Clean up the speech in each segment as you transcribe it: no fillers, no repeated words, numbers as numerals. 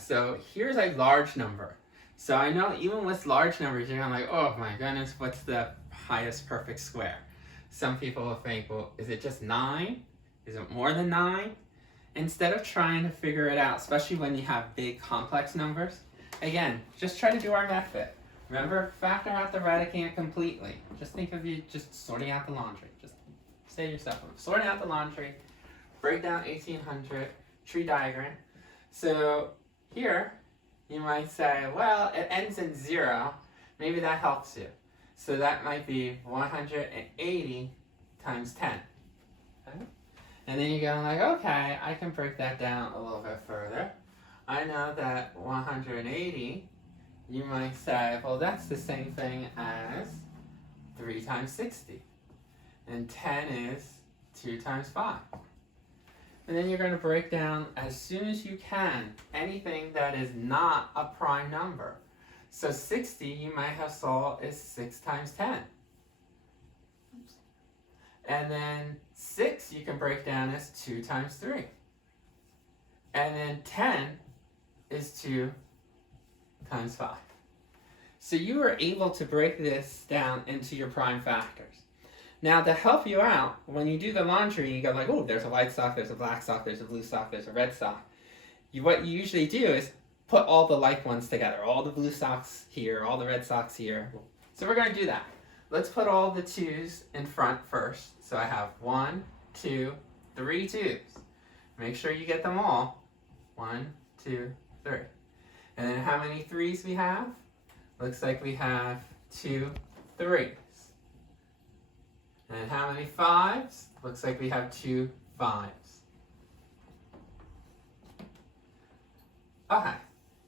so here's a large number. So I know even with large numbers, you're gonna like, oh my goodness, what's the highest perfect square? Some people will think, well, is it just 9? Is it more than 9? Instead of trying to figure it out, especially when you have big complex numbers, again, just try to do our method. Remember, factor out the radicand completely. Just think of you just sorting out the laundry. Just say to yourself, I'm sorting out the laundry, break down 1800, tree diagram. So here, you might say, well, it ends in 0. Maybe that helps you. So that might be 180 times 10. Okay? And then you go like, okay, I can break that down a little bit further. I know that 180, you might say, well, that's the same thing as 3 times 60. And 10 is 2 times 5. And then you're going to break down as soon as you can anything that is not a prime number. So 60 you might have saw is 6 times 10. And then 6 you can break down as 2 times 3. And then 10 is 2 times 5. So you were able to break this down into your prime factors. Now to help you out, when you do the laundry, you go like, oh, there's a white sock, there's a black sock, there's a blue sock, there's a red sock. What you usually do is put all the like ones together. All the blue socks here, all the red socks here. So we're going to do that. Let's put all the 2's in front first. So I have 1, 2, 3 2's. Make sure you get them all. 1, 2, 3. And then how many 3's we have? Looks like we have 2 3's. And how many 5's? Looks like we have 2 5's. Okay,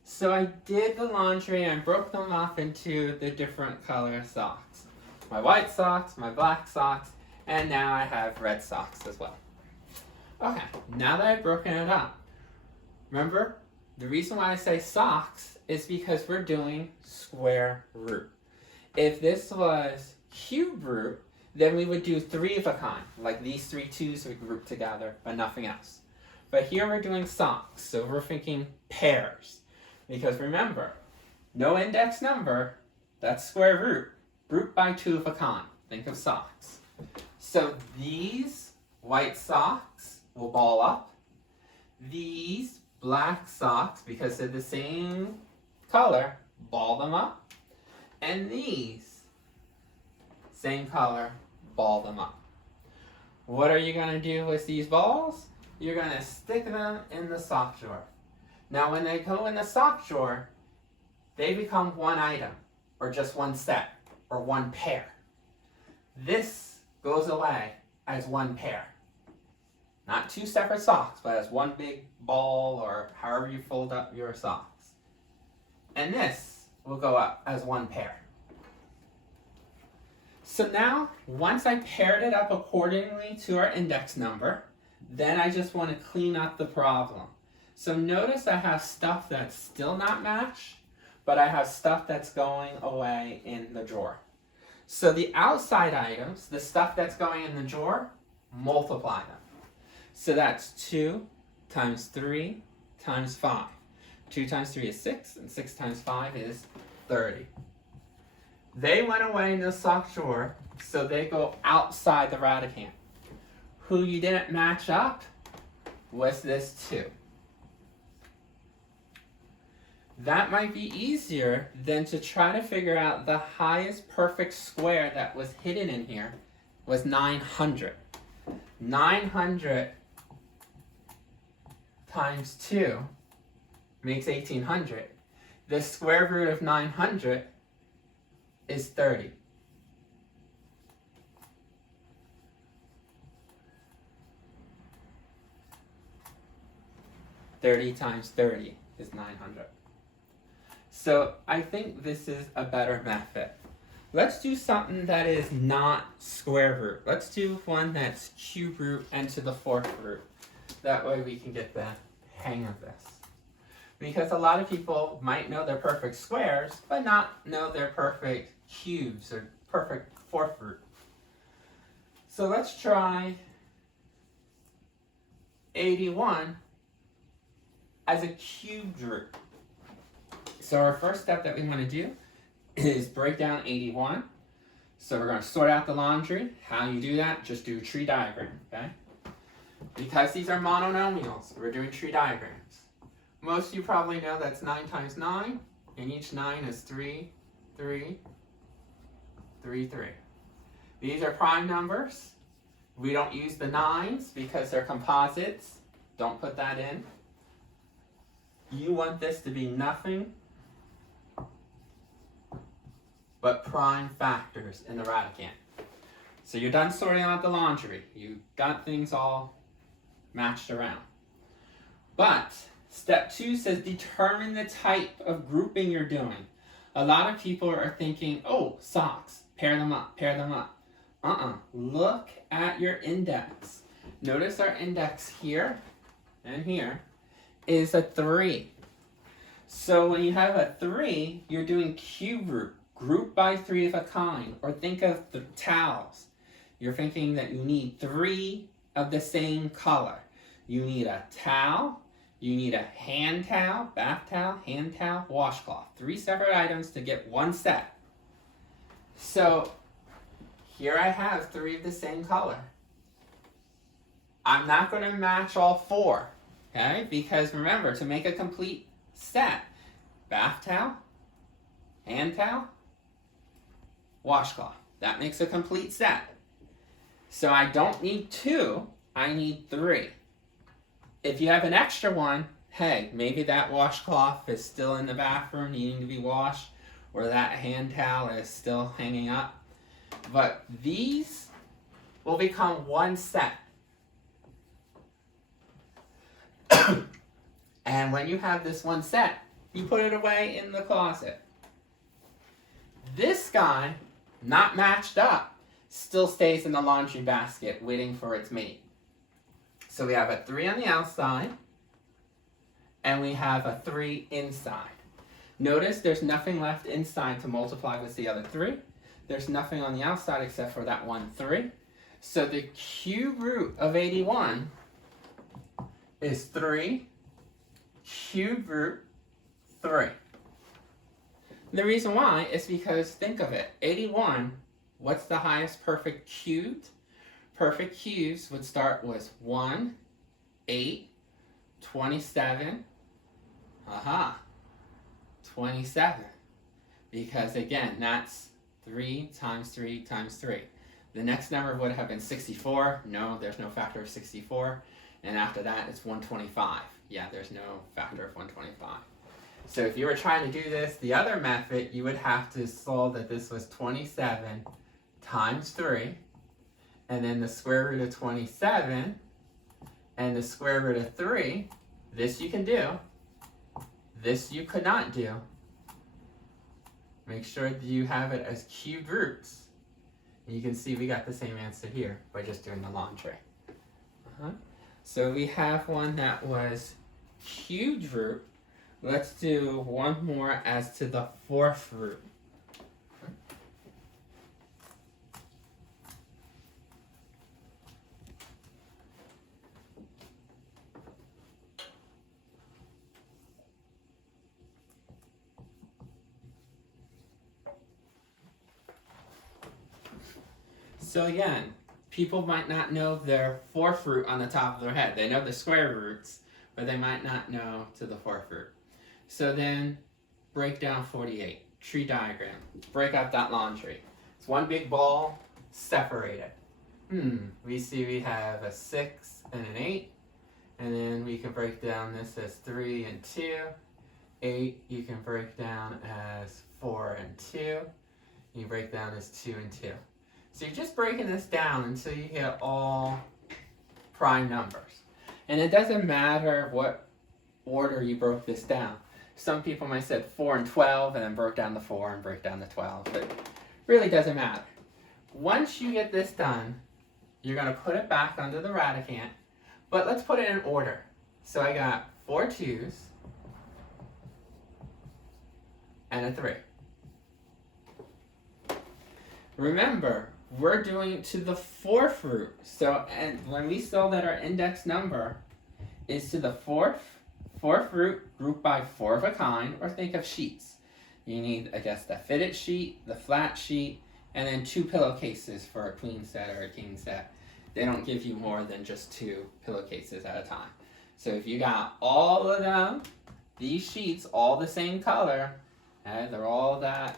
so I did the laundry and I broke them off into the different color socks. My white socks, my black socks, and now I have red socks as well. Okay, now that I've broken it up, remember, the reason why I say socks is because we're doing square root. If this was cube root, then we would do 3 of a kind, like these 3 2's we group together, but nothing else. But here we're doing socks, so we're thinking pairs. Because remember, no index number, that's square root. Group by 2 of a kind. Think of socks. So these white socks will ball up. These black socks, because they're the same color, ball them up. And these, same color, ball them up. What are you going to do with these balls? You're going to stick them in the sock drawer. Now when they go in the sock drawer, they become one item, or just one set, or one pair. This goes away as one pair. Not 2 separate socks, but as one big ball, or however you fold up your socks. And this will go up as one pair. So now, once I paired it up accordingly to our index number, then I just want to clean up the problem. So notice I have stuff that's still not matched, but I have stuff that's going away in the drawer. So the outside items, the stuff that's going in the drawer, multiply them. So that's 2 times 3 times 5. 2 times 3 is 6, and 6 times 5 is 30. They went away in the sock drawer, so they go outside the radicand. Who you didn't match up was this 2. That might be easier than to try to figure out the highest perfect square that was hidden in here was 900. 900 times 2 makes 1800. The square root of 900 is 30. Thirty times 30 is 900. So I think this is a better method. Let's do something that is not square root. Let's do one that's cube root and to the 4th root. That way we can get the hang of this. Because a lot of people might know their perfect squares, but not know their perfect cubes or perfect 4th root. So let's try 81 as a cubed root. So our first step that we want to do is break down 81. So we're going to sort out the laundry. How you do that, just do a tree diagram, okay? Because these are monomials, we're doing tree diagrams. Most of you probably know that's 9 times 9, and each 9 is 3, 3, 3, 3. These are prime numbers. We don't use the 9s because they're composites. Don't put that in. You want this to be nothing but prime factors in the radicand. So you're done sorting out the laundry. You got things all matched around. But step 2 says determine the type of grouping you're doing. A lot of people are thinking, oh, socks, pair them up, pair them up. Look at your index. Notice our index here and here is a 3. So when you have a 3, you're doing cube root, group by 3 of a kind. Or think of the towels. You're thinking that you need 3 of the same color. You need a towel, you need a hand towel, bath towel, hand towel, washcloth. 3 separate items to get one set. So here I have 3 of the same color. I'm not going to match all 4, okay? Because remember, to make a complete set, bath towel, hand towel, washcloth. That makes a complete set. So I don't need 2, I need 3. If you have an extra one, hey, maybe that washcloth is still in the bathroom needing to be washed, or that hand towel is still hanging up. But these will become one set. And when you have this one set, you put it away in the closet. This guy, not matched up, still stays in the laundry basket waiting for its mate. So we have a 3 on the outside, and we have a 3 inside. Notice there's nothing left inside to multiply with the other 3. There's nothing on the outside except for that one 3. So the cube root of 81 is 3 cube root 3. The reason why is because, think of it, 81, what's the highest perfect cubed? Perfect cubes would start with 1, 8, 27, 27. Because again, that's 3 times 3 times 3. The next number would have been 64. No, there's no factor of 64. And after that, it's 125. Yeah, there's no factor of 125. So if you were trying to do this the other method, you would have to solve that this was 27 times 3. And then the square root of 27 and the square root of 3. This you can do. This you could not do. Make sure that you have it as cubed roots. And you can see we got the same answer here by just doing the laundry. So we have one that was cubed root. Let's do one more as to the 4th root. So again, people might not know their 4th root on the top of their head. They know the square roots, but they might not know to the 4th root. So then, break down 48. Tree diagram. Break out that laundry. It's one big ball, separate it. We see we have a 6 and an 8. And then we can break down this as 3 and 2. 8 you can break down as 4 and 2. You break down as 2 and 2. So you're just breaking this down until you get all prime numbers. And it doesn't matter what order you broke this down. Some people might have said 4 and 12 and then broke down the 4 and break down the 12. But it really doesn't matter. Once you get this done, you're going to put it back under the radicand. But let's put it in order. So I got 4 2s and a 3. Remember, we're doing it to the 4th root. So, and when we saw that our index number is to the 4th, fourth root grouped by 4 of a kind, or think of sheets. You need, I guess, the fitted sheet, the flat sheet, and then 2 pillowcases for a queen set or a king set. They don't give you more than just 2 pillowcases at a time. So if you got all of them, these sheets, all the same color, and they're all that,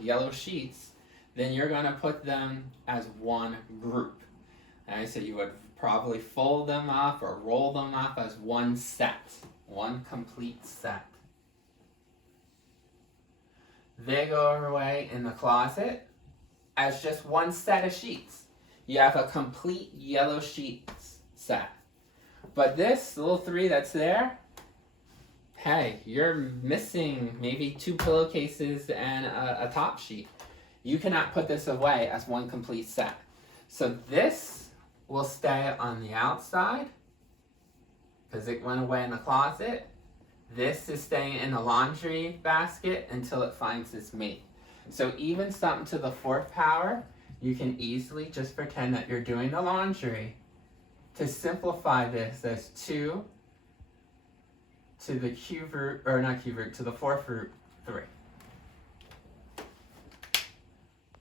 yellow sheets, then you're going to put them as one group. Okay, so you would probably fold them up or roll them up as one set, one complete set. They go away in the closet as just one set of sheets. You have a complete yellow sheets set. But this little 3 that's there, hey, you're missing maybe 2 pillowcases and a top sheet. You cannot put this away as one complete set. So this will stay on the outside because it went away in the closet. This is staying in the laundry basket until it finds its mate. So even something to the 4th power, you can easily just pretend that you're doing the laundry. To simplify this as 2 to the cube root, or not cube root, to the 4th root 3.